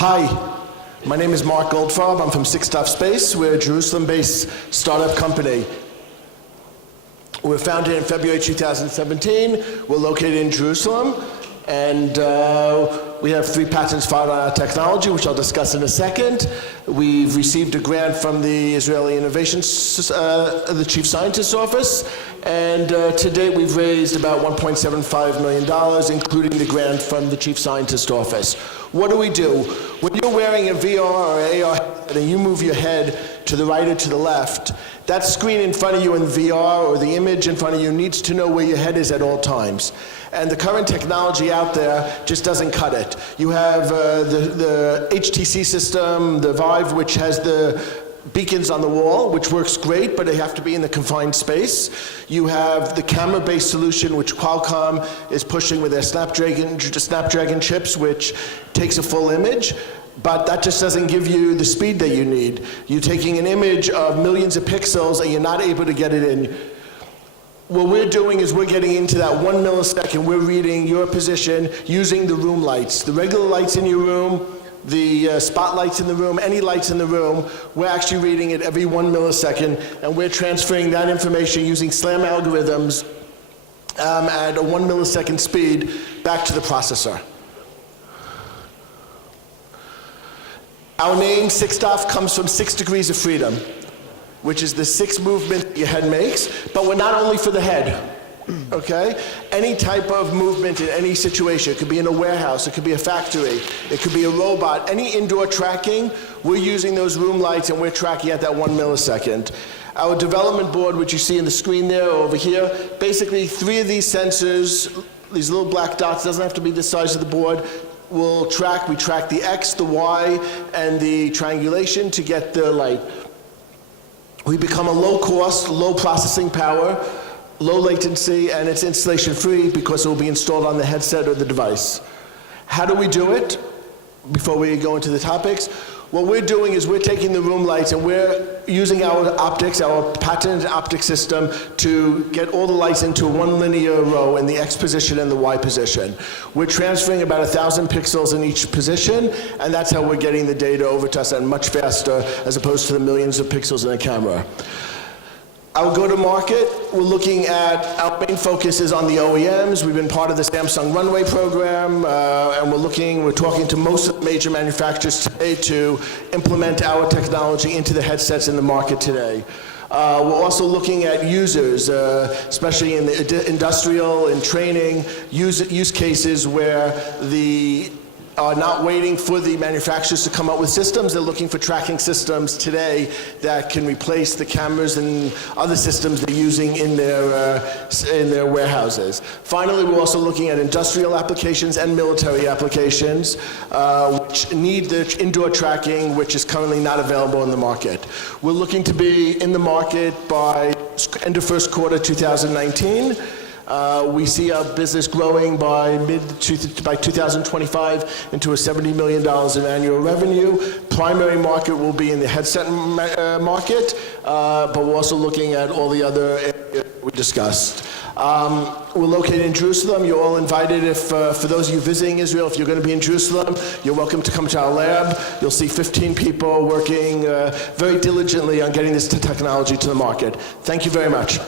Hi, my name is Mark Goldfarb. I'm from Sixdof Space. We're a Jerusalem-based startup company. We were founded in February 2017. We're located in Jerusalem, and we have 3 patents filed on our technology, which I'll discuss in a second. We've received a grant from the Israeli Innovation, the Chief Scientist's Office, and to date we've raised about $1.75 million, including the grant from the Chief Scientist's Office. What do we do? When you're wearing a VR or AR headset and you move your head to the right or to the left, that screen in front of you in VR or the image in front of you needs to know where your head is at all times. And the current technology out there just doesn't cut it. You have the HTC system, the Vive, which has the beacons on the wall, which works great, but they have to be in the confined space. You have the camera-based solution, which Qualcomm is pushing with their Snapdragon chips, which takes a full image, but that just doesn't give you the speed that you need. You're taking an image of millions of pixels and you're not able to get it in. What we're doing is we're getting into that 1 millisecond. We're reading your position using the room lights. The regular lights in your room, the spotlights in the room, any lights in the room, we're actually reading it every 1 millisecond, and we're transferring that information using SLAM algorithms at a 1 millisecond speed back to the processor. Our name, Sixdof, comes from 6 degrees of freedom, which is the 6 movement your head makes, but we're not only for the head. Okay? Any type of movement in any situation. It could be in a warehouse, it could be a factory, it could be a robot. Any indoor tracking, we're using those room lights and we're tracking at that 1 millisecond. Our development board, which you see in the screen there over here, basically 3 of these sensors, these little black dots, doesn't have to be the size of the board, we track the X, the Y, and the triangulation to get the light. We become a low cost, low processing power, low latency, and it's installation free because it will be installed on the headset or the device. How do we do it? Before we go into the topics, what we're doing is we're taking the room lights and we're using our optics, our patented optic system, to get all the lights into one linear row in the X position and the Y position. We're transferring about 1,000 pixels in each position, and that's how we're getting the data over to us and much faster as opposed to the millions of pixels in a camera. Our go-to-market, we're looking at, our main focus is on the OEMs. We've been part of the Samsung Runway program, and we're talking to most of the major manufacturers today to implement our technology into the headsets in the market today. We're also looking at users, especially in the industrial and training, use cases where the are not waiting for the manufacturers to come up with systems. They're looking for tracking systems today that can replace the cameras and other systems they're using in their warehouses. Finally, we're also looking at industrial applications and military applications, which need the indoor tracking, which is currently not available in the market. We're looking to be in the market by end of first quarter 2019. We see our business growing by 2025 into a $70 million in annual revenue. Primary market will be in the headset market, but we're also looking at all the other areas we discussed. We're located in Jerusalem. You're all invited. If for those of you visiting Israel, if you're going to be in Jerusalem, you're welcome to come to our lab. You'll see 15 people working very diligently on getting this technology to the market. Thank you very much.